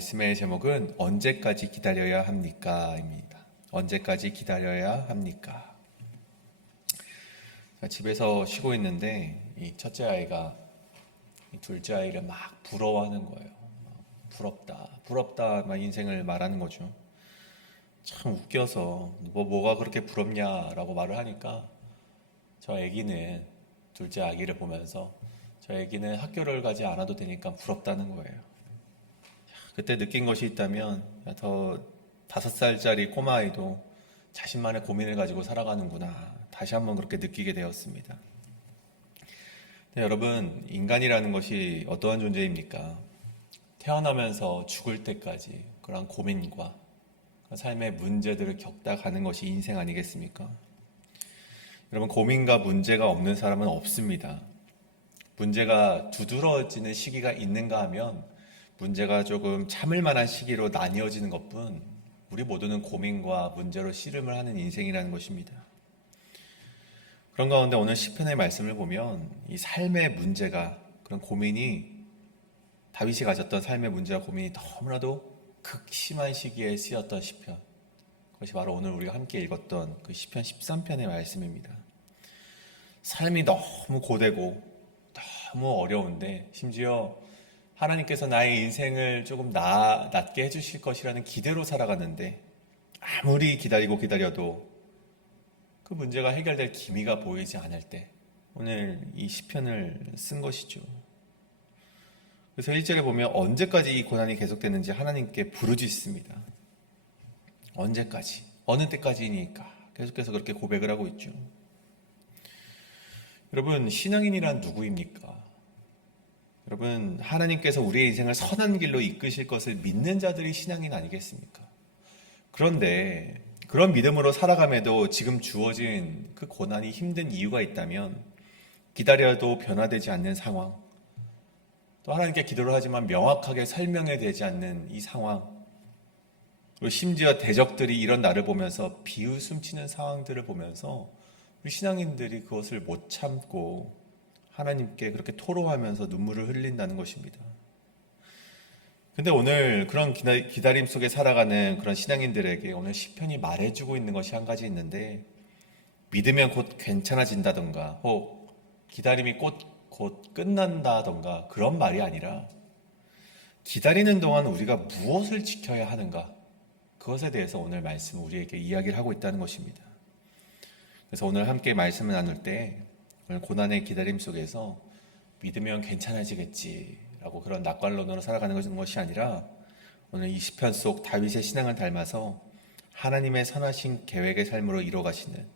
말씀의 제목은 언제까지 기다려야 합니까? 입니다. 언제까지 기다려야 합니까? 집에서 쉬고 있는데 이 첫째 아이가 이 둘째 아이를 막 부러워하는 거예요. 부럽다, 부럽다, 막 인생을 말하는 거죠. 참 웃겨서 뭐가 그렇게 부럽냐라고 말을 하니까 저 아기는 둘째 아기를 보면서 저 아기는 학교를 가지 않아도 되니까 부럽다는 거예요. 그때 느낀 것이 있다면 더 5살짜리 꼬마아이도 자신만의 고민을 가지고 살아가는구나 다시 한번 그렇게 느끼게 되었습니다. 네, 여러분, 인간이라는 것이 어떠한 존재입니까? 태어나면서 죽을 때까지 그런 고민과 삶의 문제들을 겪다 가는 것이 인생 아니겠습니까? 여러분, 고민과 문제가 없는 사람은 없습니다. 문제가 두드러지는 시기가 있는가 하면 문제가 조금 참을 만한 시기로 나뉘어지는 것뿐 우리 모두는 고민과 문제로 씨름을 하는 인생이라는 것입니다. 그런 가운데 오늘 시편의 말씀을 보면 이 삶의 문제가 그런 고민이 다윗이 가졌던 삶의 문제와 고민이 너무나도 극심한 시기에 쓰였던 시편, 그것이 바로 오늘 우리가 함께 읽었던 그 시편 13편의 말씀입니다. 삶이 너무 고되고 너무 어려운데 심지어 하나님께서 나의 인생을 조금 낫게 해주실 것이라는 기대로 살아가는데 아무리 기다려도 그 문제가 해결될 기미가 보이지 않을 때 오늘 이 시편을 쓴 것이죠. 그래서 1절에 보면 언제까지 이 고난이 계속되는지 하나님께 부르짖습니다. 언제까지? 어느 때까지니까? 계속해서 그렇게 고백을 하고 있죠. 여러분, 신앙인이란 누구입니까? 여러분, 하나님께서 우리의 인생을 선한 길로 이끄실 것을 믿는 자들이 신앙인 아니겠습니까? 그런데 그런 믿음으로 살아감에도 지금 주어진 그 고난이 힘든 이유가 있다면 기다려도 변화되지 않는 상황, 또 하나님께 기도를 하지만 명확하게 설명이 되지 않는 이 상황, 그리고 심지어 대적들이 이런 나를 보면서 비웃음치는 상황들을 보면서 우리 신앙인들이 그것을 못 참고 하나님께 그렇게 토로하면서 눈물을 흘린다는 것입니다. 근데 오늘 그런 기다림 속에 살아가는 그런 신앙인들에게 오늘 시편이 말해주고 있는 것이 한 가지 있는데, 믿으면 곧 괜찮아진다던가 혹 기다림이 곧 끝난다던가 그런 말이 아니라 기다리는 동안 우리가 무엇을 지켜야 하는가, 그것에 대해서 오늘 말씀은 우리에게 이야기를 하고 있다는 것입니다. 그래서 오늘 함께 말씀을 나눌 때 오늘 고난의 기다림 속에서 믿으면 괜찮아지겠지라고 그런 낙관론으로 살아가는 것이 아니라 오늘 이 시편 속 다윗의 신앙을 닮아서 하나님의 선하신 계획의 삶으로 이뤄가시는,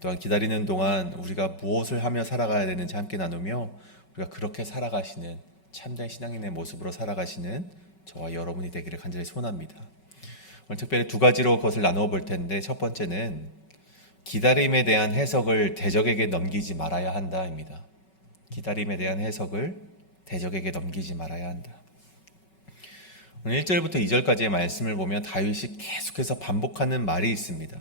또한 기다리는 동안 우리가 무엇을 하며 살아가야 되는지 함께 나누며 우리가 그렇게 살아가시는 참된 신앙인의 모습으로 살아가시는 저와 여러분이 되기를 간절히 소원합니다. 오늘 특별히 2가지로 그것을 나누어 볼 텐데, 첫 번째는 기다림에 대한 해석을 대적에게 넘기지 말아야 한다입니다. 기다림에 대한 해석을 대적에게 넘기지 말아야 한다. 오늘 1절부터 2절까지의 말씀을 보면 다윗이 계속해서 반복하는 말이 있습니다.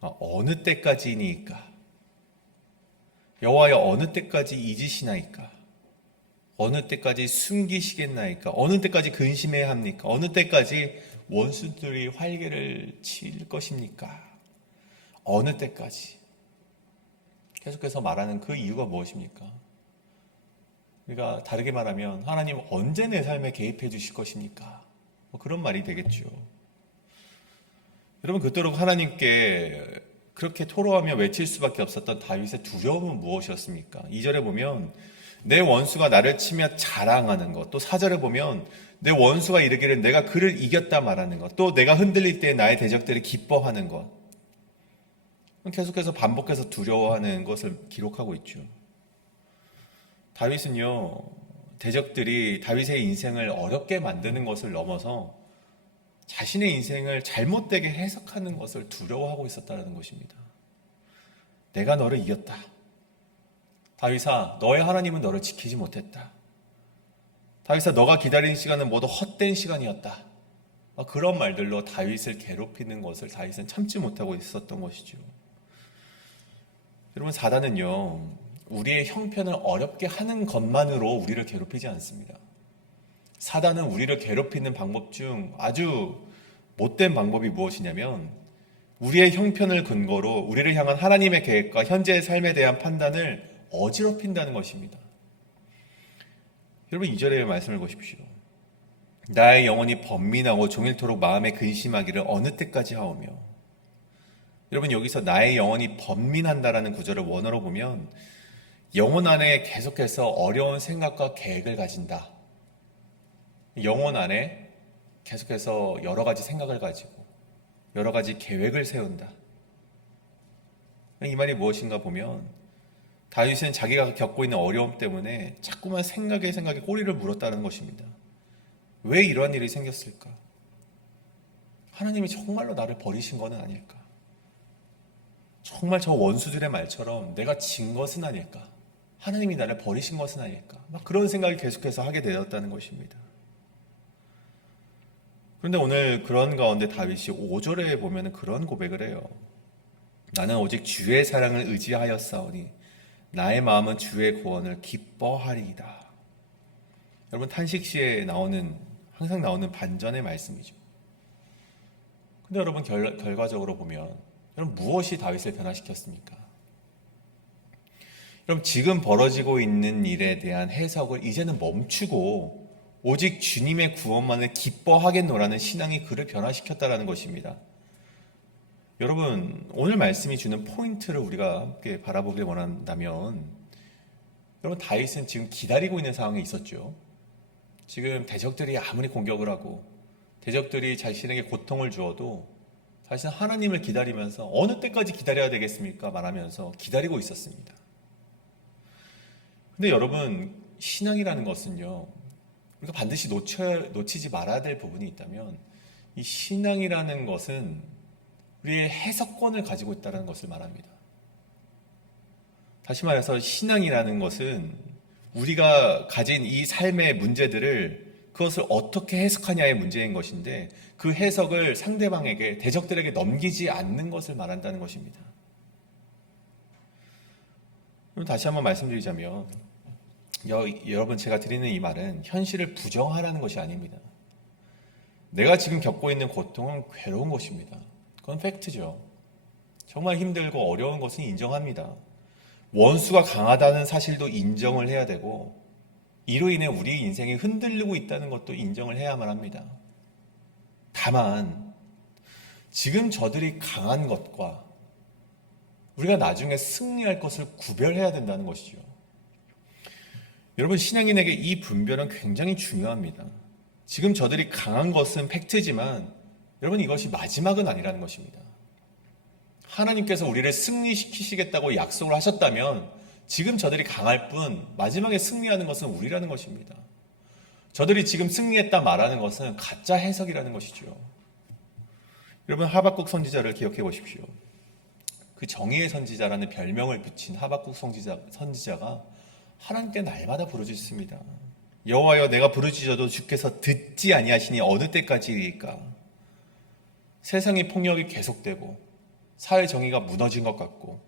어느 때까지니까? 여호와여, 어느 때까지 잊으시나이까? 어느 때까지 숨기시겠나이까? 어느 때까지 근심해야 합니까? 어느 때까지 원수들이 활개를 칠 것입니까? 어느 때까지? 계속해서 말하는 그 이유가 무엇입니까? 우리가 다르게 말하면 하나님 언제 내 삶에 개입해 주실 것입니까? 그런 말이 되겠죠. 여러분, 그토록 하나님께 그렇게 토로하며 외칠 수밖에 없었던 다윗의 두려움은 무엇이었습니까? 2절에 보면 내 원수가 나를 치며 자랑하는 것, 또 4절에 보면 내 원수가 이르기를 내가 그를 이겼다 말하는 것, 또 내가 흔들릴 때 나의 대적들이 기뻐하는 것, 계속해서 반복해서 두려워하는 것을 기록하고 있죠. 다윗은요, 대적들이 다윗의 인생을 어렵게 만드는 것을 넘어서 자신의 인생을 잘못되게 해석하는 것을 두려워하고 있었다는 것입니다. 내가 너를 이겼다. 다윗아, 너의 하나님은 너를 지키지 못했다. 다윗아, 너가 기다린 시간은 모두 헛된 시간이었다. 그런 말들로 다윗을 괴롭히는 것을 다윗은 참지 못하고 있었던 것이죠. 여러분, 사단은요, 우리의 형편을 어렵게 하는 것만으로 우리를 괴롭히지 않습니다. 사단은 우리를 괴롭히는 방법 중 아주 못된 방법이 무엇이냐면 우리의 형편을 근거로 우리를 향한 하나님의 계획과 현재의 삶에 대한 판단을 어지럽힌다는 것입니다. 여러분 2절의 말씀을 보십시오. 나의 영혼이 번민하고 종일토록 마음에 근심하기를 어느 때까지 하오며. 여러분 여기서 나의 영혼이 번민한다라는 구절을 원어로 보면 영혼 안에 계속해서 어려운 생각과 계획을 가진다. 영혼 안에 계속해서 여러 가지 생각을 가지고 여러 가지 계획을 세운다. 이 말이 무엇인가 보면 다윗은 자기가 겪고 있는 어려움 때문에 자꾸만 생각에 꼬리를 물었다는 것입니다. 왜 이러한 일이 생겼을까? 하나님이 정말로 나를 버리신 것은 아닐까? 정말 저 원수들의 말처럼 내가 진 것은 아닐까? 하나님이 나를 버리신 것은 아닐까? 막 그런 생각을 계속해서 하게 되었다는 것입니다. 그런데 오늘 그런 가운데 다윗이 5절에 보면 그런 고백을 해요. 나는 오직 주의 사랑을 의지하였사오니 나의 마음은 주의 구원을 기뻐하리이다. 여러분 탄식시에 항상 나오는 반전의 말씀이죠. 근데 여러분 결과적으로 보면 여러분 무엇이 다윗을 변화시켰습니까? 여러분 지금 벌어지고 있는 일에 대한 해석을 이제는 멈추고 오직 주님의 구원만을 기뻐하겠노라는 신앙이 그를 변화시켰다는 것입니다. 여러분 오늘 말씀이 주는 포인트를 우리가 함께 바라보길 원한다면 여러분 다윗은 지금 기다리고 있는 상황에 있었죠. 지금 대적들이 아무리 공격을 하고 대적들이 자신에게 고통을 주어도 사실은 하나님을 기다리면서 어느 때까지 기다려야 되겠습니까? 말하면서 기다리고 있었습니다. 근데 여러분 신앙이라는 것은요 우리가 반드시 놓치지 말아야 될 부분이 있다면 이 신앙이라는 것은 우리의 해석권을 가지고 있다는 것을 말합니다. 다시 말해서 신앙이라는 것은 우리가 가진 이 삶의 문제들을 그것을 어떻게 해석하냐의 문제인 것인데 그 해석을 상대방에게 대적들에게 넘기지 않는 것을 말한다는 것입니다. 그럼 다시 한번 말씀드리자면 여러분 제가 드리는 이 말은 현실을 부정하라는 것이 아닙니다. 내가 지금 겪고 있는 고통은 괴로운 것입니다. 그건 팩트죠. 정말 힘들고 어려운 것은 인정합니다. 원수가 강하다는 사실도 인정을 해야 되고 이로 인해 우리 인생이 흔들리고 있다는 것도 인정을 해야만 합니다. 다만 지금 저들이 강한 것과 우리가 나중에 승리할 것을 구별해야 된다는 것이죠. 여러분 신앙인에게 이 분별은 굉장히 중요합니다. 지금 저들이 강한 것은 팩트지만 여러분 이것이 마지막은 아니라는 것입니다. 하나님께서 우리를 승리시키시겠다고 약속을 하셨다면 지금 저들이 강할 뿐 마지막에 승리하는 것은 우리라는 것입니다. 저들이 지금 승리했다 말하는 것은 가짜 해석이라는 것이죠. 여러분 하박국 선지자를 기억해 보십시오. 그 정의의 선지자라는 별명을 붙인 하박국 선지자가 하나님께 날마다 부르짖습니다. 여호와여 내가 부르짖어도 주께서 듣지 아니하시니 어느 때까지이까? 세상의 폭력이 계속되고 사회 정의가 무너진 것 같고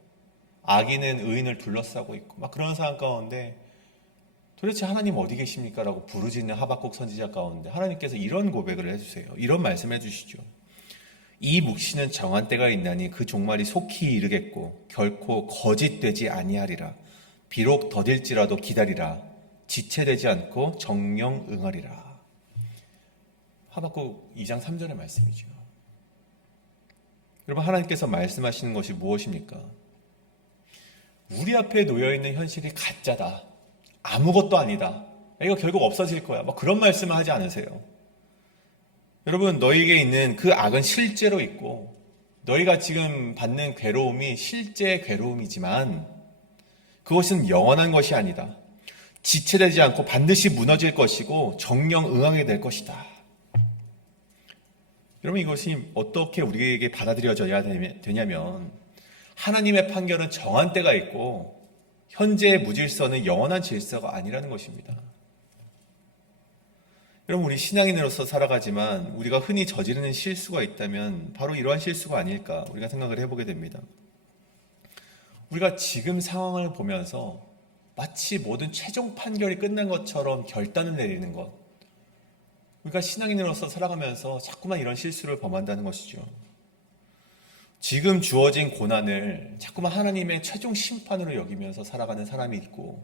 악인은 의인을 둘러싸고 있고 막 그런 상황 가운데 도대체 하나님 어디 계십니까? 라고 부르짖는 하박국 선지자 가운데 하나님께서 이런 고백을 해주세요. 이런 말씀을 해주시죠. 이 묵시는 정한 때가 있나니 그 종말이 속히 이르겠고 결코 거짓되지 아니하리라. 비록 더딜지라도 기다리라. 지체되지 않고 정령 응하리라. 하박국 2장 3절의 말씀이죠. 여러분 하나님께서 말씀하시는 것이 무엇입니까? 우리 앞에 놓여있는 현실이 가짜다. 아무것도 아니다. 이거 결국 없어질 거야. 뭐 그런 말씀을 하지 않으세요. 여러분 너희에게 있는 그 악은 실제로 있고 너희가 지금 받는 괴로움이 실제 괴로움이지만 그것은 영원한 것이 아니다. 지체되지 않고 반드시 무너질 것이고 정령 응하게 될 것이다. 여러분 이것이 어떻게 우리에게 받아들여져야 되냐면 하나님의 판결은 정한 때가 있고 현재의 무질서는 영원한 질서가 아니라는 것입니다. 여러분 우리 신앙인으로서 살아가지만 우리가 흔히 저지르는 실수가 있다면 바로 이러한 실수가 아닐까 우리가 생각을 해보게 됩니다. 우리가 지금 상황을 보면서 마치 모든 최종 판결이 끝난 것처럼 결단을 내리는 것, 우리가 신앙인으로서 살아가면서 자꾸만 이런 실수를 범한다는 것이죠. 지금 주어진 고난을 자꾸만 하나님의 최종 심판으로 여기면서 살아가는 사람이 있고,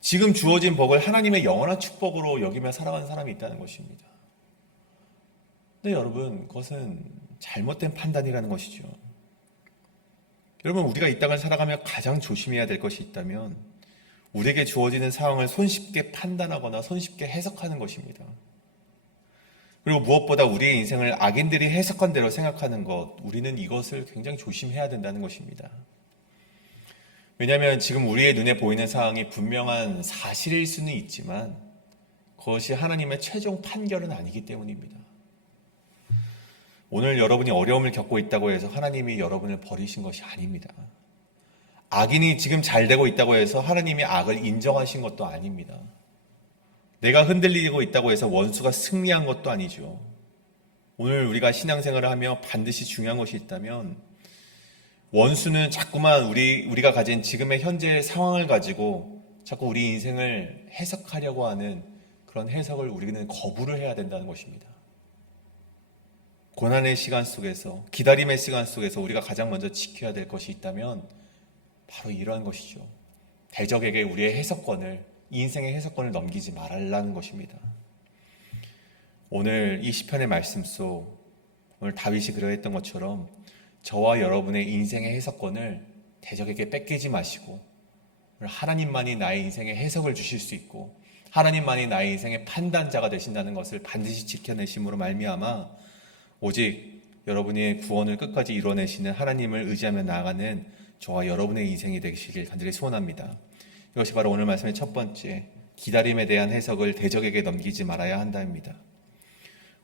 지금 주어진 복을 하나님의 영원한 축복으로 여기며 살아가는 사람이 있다는 것입니다. 근데 여러분, 그것은 잘못된 판단이라는 것이죠. 여러분, 우리가 이 땅을 살아가며 가장 조심해야 될 것이 있다면 우리에게 주어지는 상황을 손쉽게 판단하거나 손쉽게 해석하는 것입니다. 그리고 무엇보다 우리의 인생을 악인들이 해석한 대로 생각하는 것, 우리는 이것을 굉장히 조심해야 된다는 것입니다. 왜냐하면 지금 우리의 눈에 보이는 상황이 분명한 사실일 수는 있지만 그것이 하나님의 최종 판결은 아니기 때문입니다. 오늘 여러분이 어려움을 겪고 있다고 해서 하나님이 여러분을 버리신 것이 아닙니다. 악인이 지금 잘 되고 있다고 해서 하나님이 악을 인정하신 것도 아닙니다. 내가 흔들리고 있다고 해서 원수가 승리한 것도 아니죠. 오늘 우리가 신앙생활을 하며 반드시 중요한 것이 있다면 원수는 자꾸만 우리가 가진 지금의 현재의 상황을 가지고 자꾸 우리 인생을 해석하려고 하는 그런 해석을 우리는 거부를 해야 된다는 것입니다. 고난의 시간 속에서, 기다림의 시간 속에서 우리가 가장 먼저 지켜야 될 것이 있다면 바로 이러한 것이죠. 대적에게 우리의 해석권을, 인생의 해석권을 넘기지 말라는 것입니다. 오늘 이 시편의 말씀 속, 오늘 다윗이 그러했던 것처럼 저와 여러분의 인생의 해석권을 대적에게 뺏기지 마시고 하나님만이 나의 인생의 해석을 주실 수 있고 하나님만이 나의 인생의 판단자가 되신다는 것을 반드시 지켜내심으로 말미암아 오직 여러분의 구원을 끝까지 이뤄내시는 하나님을 의지하며 나아가는 저와 여러분의 인생이 되시길 간절히 소원합니다. 이것이 바로 오늘 말씀의 첫 번째, 기다림에 대한 해석을 대적에게 넘기지 말아야 한다입니다.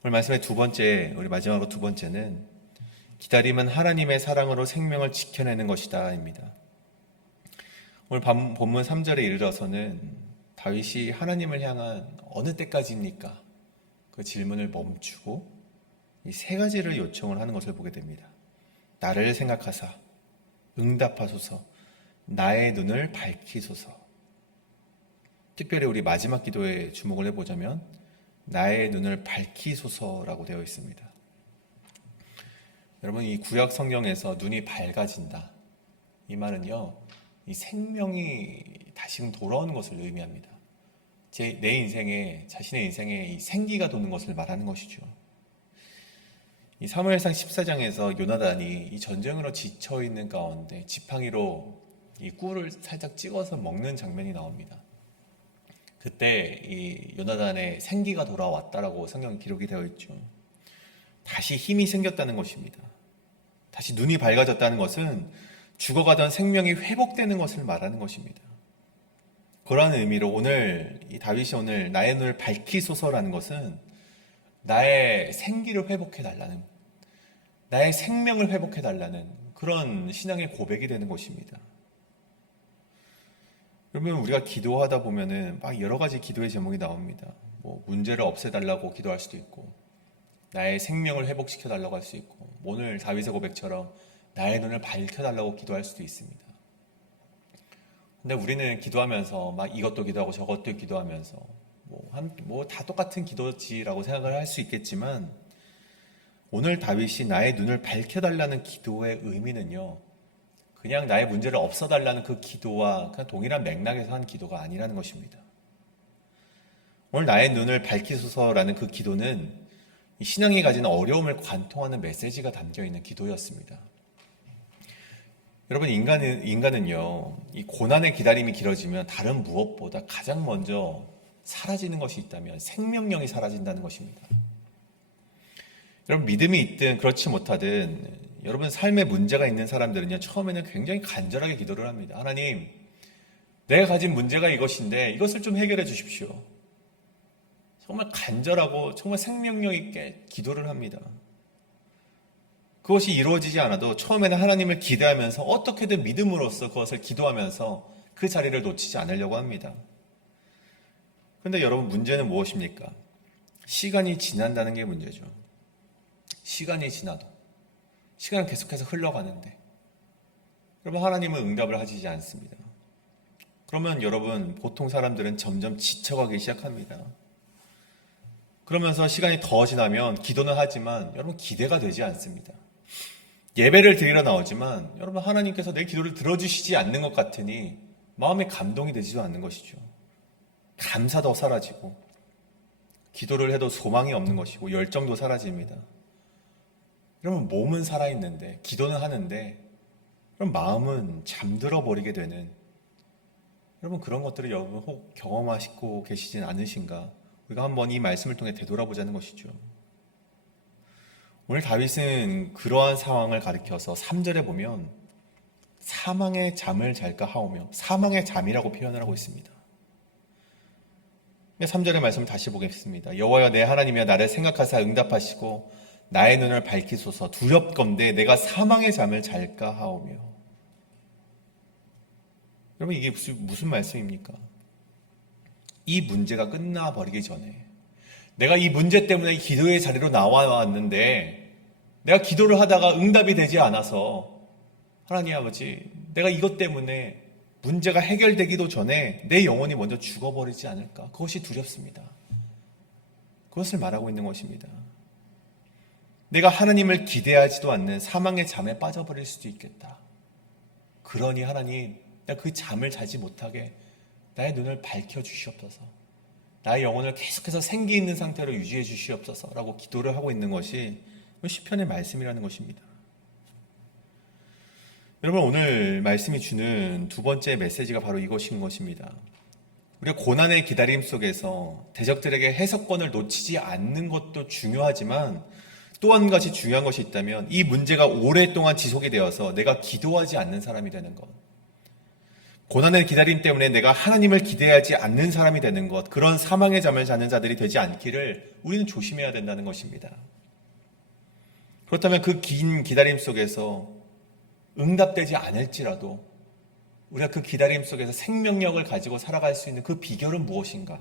오늘 말씀의 두 번째, 우리 마지막으로 두 번째는 기다림은 하나님의 사랑으로 생명을 지켜내는 것이다 입니다. 오늘 본문 3절에 이르러서는 다윗이 하나님을 향한 어느 때까지입니까? 그 질문을 멈추고 이 세 가지를 요청을 하는 것을 보게 됩니다. 나를 생각하사 응답하소서, 나의 눈을 밝히소서. 특별히 우리 마지막 기도에 주목을 해보자면 나의 눈을 밝히소서라고 되어 있습니다. 여러분, 이 구약 성경에서 눈이 밝아진다, 이 말은요, 이 생명이 다시금 돌아오는 것을 의미합니다. 내 인생에, 자신의 인생에 이 생기가 도는 것을 말하는 것이죠. 이 사무엘상 14장에서 요나단이 이 전쟁으로 지쳐 있는 가운데 지팡이로 이 꿀을 살짝 찍어서 먹는 장면이 나옵니다. 그때 이 요나단의 생기가 돌아왔다라고 성경 기록이 되어 있죠. 다시 힘이 생겼다는 것입니다. 다시 눈이 밝아졌다는 것은 죽어가던 생명이 회복되는 것을 말하는 것입니다. 그러한 의미로 오늘 이 다윗이 오늘 나의 눈을 밝히소서라는 것은 나의 생기를 회복해 달라는, 나의 생명을 회복해 달라는 그런 신앙의 고백이 되는 것입니다. 그러면 우리가 기도하다 보면은 막 여러 가지 기도의 제목이 나옵니다. 뭐 문제를 없애달라고 기도할 수도 있고, 나의 생명을 회복시켜 달라고 할 수 있고, 오늘 다윗의 고백처럼 나의 눈을 밝혀달라고 기도할 수도 있습니다. 근데 우리는 기도하면서 막 이것도 기도하고 저것도 기도하면서 뭐 다 똑같은 기도지라고 생각을 할 수 있겠지만, 오늘 다윗이 나의 눈을 밝혀달라는 기도의 의미는요, 그냥 나의 문제를 없애달라는 그 기도와 그냥 동일한 맥락에서 한 기도가 아니라는 것입니다. 오늘 나의 눈을 밝히소서라는 그 기도는 이 신앙이 가진 어려움을 관통하는 메시지가 담겨있는 기도였습니다. 여러분, 인간은요, 이 고난의 기다림이 길어지면 다른 무엇보다 가장 먼저 사라지는 것이 있다면 생명력이 사라진다는 것입니다. 여러분, 믿음이 있든 그렇지 못하든 여러분 삶에 문제가 있는 사람들은요, 처음에는 굉장히 간절하게 기도를 합니다. 하나님, 내가 가진 문제가 이것인데 이것을 좀 해결해 주십시오. 정말 간절하고 정말 생명력 있게 기도를 합니다. 그것이 이루어지지 않아도 처음에는 하나님을 기대하면서 어떻게든 믿음으로써 그것을 기도하면서 그 자리를 놓치지 않으려고 합니다. 그런데 여러분, 문제는 무엇입니까? 시간이 지난다는 게 문제죠. 시간이 지나도, 시간은 계속해서 흘러가는데 여러분, 하나님은 응답을 하시지 않습니다. 그러면 여러분, 보통 사람들은 점점 지쳐가기 시작합니다. 그러면서 시간이 더 지나면 기도는 하지만 여러분 기대가 되지 않습니다. 예배를 드리러 나오지만 여러분 하나님께서 내 기도를 들어주시지 않는 것 같으니 마음에 감동이 되지도 않는 것이죠. 감사도 사라지고 기도를 해도 소망이 없는 것이고 열정도 사라집니다. 여러분 몸은 살아있는데 기도는 하는데 그럼 마음은 잠들어 버리게 되는 여러분 그런 것들을 여러분 혹 경험하시고 계시진 않으신가? 우리가 한번 이 말씀을 통해 되돌아보자는 것이죠. 오늘 다윗은 그러한 상황을 가리켜서 3절에 보면 사망의 잠을 잘까 하오며 사망의 잠이라고 표현을 하고 있습니다. 3절의 말씀을 다시 보겠습니다. 여호와여 내 하나님이여 나를 생각하사 응답하시고 나의 눈을 밝히소서 두렵건대 내가 사망의 잠을 잘까 하오며. 여러분 이게 무슨 말씀입니까? 이 문제가 끝나버리기 전에 내가 이 문제 때문에 기도의 자리로 나와왔는데 내가 기도를 하다가 응답이 되지 않아서 하나님 아버지 내가 이것 때문에 문제가 해결되기도 전에 내 영혼이 먼저 죽어버리지 않을까? 그것이 두렵습니다. 그것을 말하고 있는 것입니다. 내가 하나님을 기대하지도 않는 사망의 잠에 빠져버릴 수도 있겠다. 그러니 하나님, 내가 그 잠을 자지 못하게 나의 눈을 밝혀주시옵소서. 나의 영혼을 계속해서 생기 있는 상태로 유지해 주시옵소서라고 기도를 하고 있는 것이 시편의 말씀이라는 것입니다. 여러분 오늘 말씀이 주는 두 번째 메시지가 바로 이것인 것입니다. 우리가 고난의 기다림 속에서 대적들에게 해석권을 놓치지 않는 것도 중요하지만 또 한 가지 중요한 것이 있다면 이 문제가 오랫동안 지속이 되어서 내가 기도하지 않는 사람이 되는 것. 고난의 기다림 때문에 내가 하나님을 기대하지 않는 사람이 되는 것, 그런 사망의 잠을 자는 자들이 되지 않기를 우리는 조심해야 된다는 것입니다. 그렇다면 그 긴 기다림 속에서 응답되지 않을지라도 우리가 그 기다림 속에서 생명력을 가지고 살아갈 수 있는 그 비결은 무엇인가?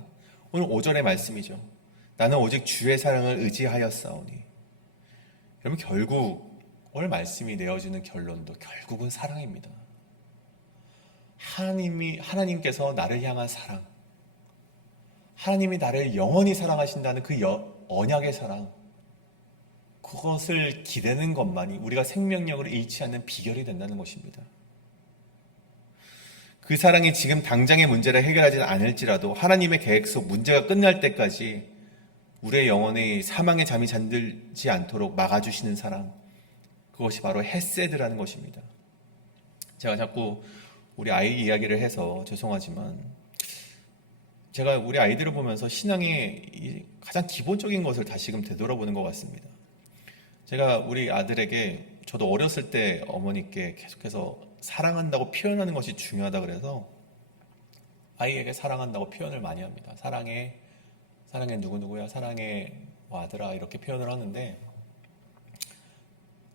오늘 5절의 말씀이죠. 나는 오직 주의 사랑을 의지하였사오니. 여러분 결국 오늘 말씀이 내어주는 결론도 결국은 사랑입니다. 하나님께서 나를 향한 사랑, 하나님이 나를 영원히 사랑하신다는 그 언약의 사랑, 그것을 기대는 것만이 우리가 생명력을 잃지 않는 비결이 된다는 것입니다. 그 사랑이 지금 당장의 문제를 해결하지는 않을지라도 하나님의 계획 속 문제가 끝날 때까지 우리의 영혼의 사망의 잠이 잠들지 않도록 막아주시는 사랑, 그것이 바로 헤세드라는 것입니다. 제가 자꾸 우리 아이 이야기를 해서 죄송하지만 제가 우리 아이들을 보면서 신앙의 가장 기본적인 것을 다시금 되돌아보는 것 같습니다. 제가 우리 아들에게 저도 어렸을 때 어머니께 계속해서 사랑한다고 표현하는 것이 중요하다 그래서 아이에게 사랑한다고 표현을 많이 합니다. 사랑해 누구누구야, 사랑해 아들아 이렇게 표현을 하는데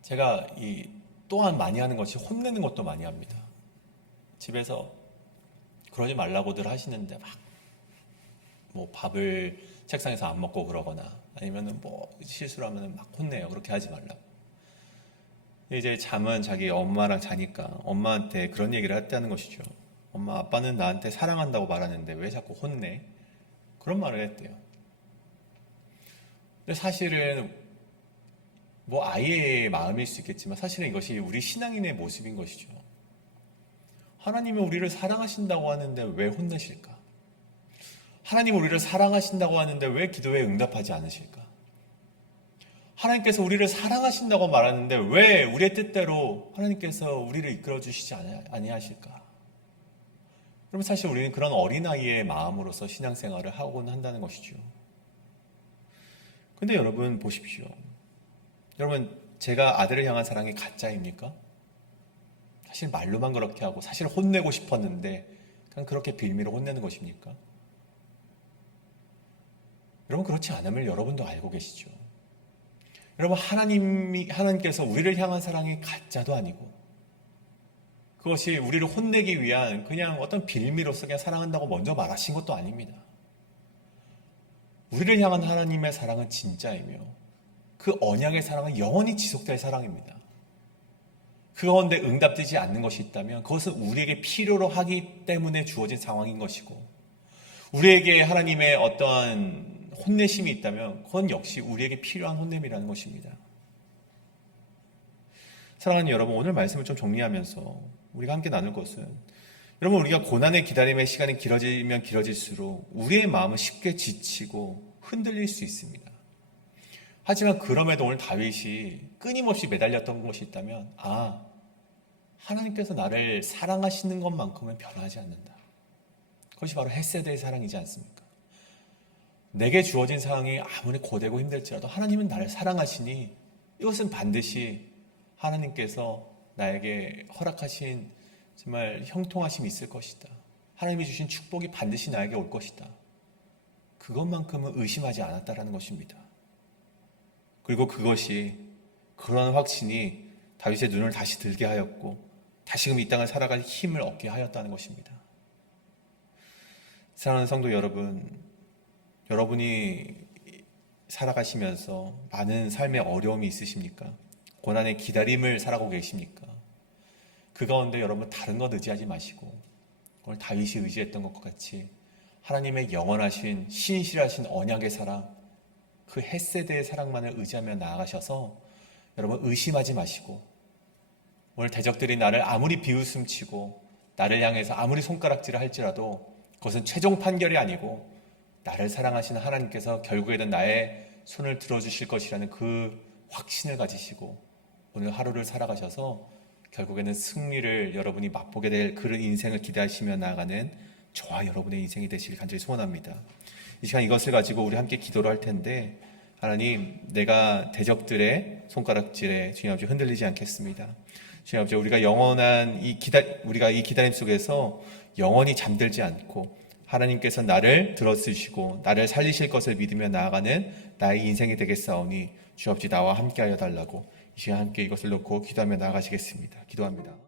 제가 또한 많이 하는 것이 혼내는 것도 많이 합니다. 집에서 그러지 말라고들 하시는데 뭐 밥을 책상에서 안 먹고 그러거나 아니면은 뭐 실수를 하면은 막 혼내요. 그렇게 하지 말라고. 이제 잠은 자기 엄마랑 자니까 엄마한테 그런 얘기를 했다는 것이죠. 엄마, 아빠는 나한테 사랑한다고 말하는데 왜 자꾸 혼내? 그런 말을 했대요. 근데 사실은 뭐 아이의 마음일 수 있겠지만 사실은 이것이 우리 신앙인의 모습인 것이죠. 하나님이 우리를 사랑하신다고 하는데 왜 혼내실까? 하나님이 우리를 사랑하신다고 하는데 왜 기도에 응답하지 않으실까? 하나님께서 우리를 사랑하신다고 말하는데 왜 우리의 뜻대로 하나님께서 우리를 이끌어 주시지 아니하실까? 그럼 사실 우리는 그런 어린아이의 마음으로서 신앙생활을 하곤 한다는 것이죠. 근데 여러분 보십시오. 여러분 제가 아들을 향한 사랑이 가짜입니까? 사실 말로만 그렇게 하고 사실 혼내고 싶었는데 그냥 그렇게 빌미로 혼내는 것입니까? 여러분 그렇지 않음을 여러분도 알고 계시죠. 여러분 하나님께서 우리를 향한 사랑이 가짜도 아니고 그것이 우리를 혼내기 위한 그냥 어떤 빌미로서 그냥 사랑한다고 먼저 말하신 것도 아닙니다. 우리를 향한 하나님의 사랑은 진짜이며 그 언약의 사랑은 영원히 지속될 사랑입니다. 그 가운데 응답되지 않는 것이 있다면 그것은 우리에게 필요로 하기 때문에 주어진 상황인 것이고 우리에게 하나님의 어떤 혼내심이 있다면 그건 역시 우리에게 필요한 혼냄이라는 것입니다. 사랑하는 여러분, 오늘 말씀을 좀 정리하면서 우리가 함께 나눌 것은, 여러분, 우리가 고난의 기다림의 시간이 길어지면 길어질수록 우리의 마음은 쉽게 지치고 흔들릴 수 있습니다. 하지만 그럼에도 오늘 다윗이 끊임없이 매달렸던 것이 있다면, 하나님께서 나를 사랑하시는 것만큼은 변하지 않는다. 그것이 바로 헷세대의 사랑이지 않습니까? 내게 주어진 상황이 아무리 고되고 힘들지라도 하나님은 나를 사랑하시니 이것은 반드시 하나님께서 나에게 허락하신 정말 형통하심이 있을 것이다. 하나님이 주신 축복이 반드시 나에게 올 것이다. 그것만큼은 의심하지 않았다라는 것입니다. 그리고 그런 확신이 다윗의 눈을 다시 들게 하였고 다시금 이 땅을 살아갈 힘을 얻게 하였다는 것입니다. 사랑하는 성도 여러분, 여러분이 살아가시면서 많은 삶의 어려움이 있으십니까? 고난의 기다림을 살아가고 계십니까? 그 가운데 여러분 다른 것 의지하지 마시고 오늘 다윗이 의지했던 것과 같이 하나님의 영원하신 신실하신 언약의 사랑, 그 헷세대의 사랑만을 의지하며 나아가셔서 여러분 의심하지 마시고, 오늘 대적들이 나를 아무리 비웃음치고 나를 향해서 아무리 손가락질을 할지라도 그것은 최종 판결이 아니고 나를 사랑하시는 하나님께서 결국에는 나의 손을 들어주실 것이라는 그 확신을 가지시고 오늘 하루를 살아가셔서 결국에는 승리를 여러분이 맛보게 될 그런 인생을 기대하시며 나아가는 저와 여러분의 인생이 되시길 간절히 소원합니다. 이 시간 이것을 가지고 우리 함께 기도를 할 텐데, 하나님, 내가 대적들의 손가락질에 주님 아버지 흔들리지 않겠습니다. 주님 아버지, 우리가 우리가 이 기다림 속에서 영원히 잠들지 않고 하나님께서 나를 들어주시고 나를 살리실 것을 믿으며 나아가는 나의 인생이 되겠사오니 주 아버지 나와 함께하여 달라고 이 시간 함께 이것을 놓고 기도하며 나아가시겠습니다. 기도합니다.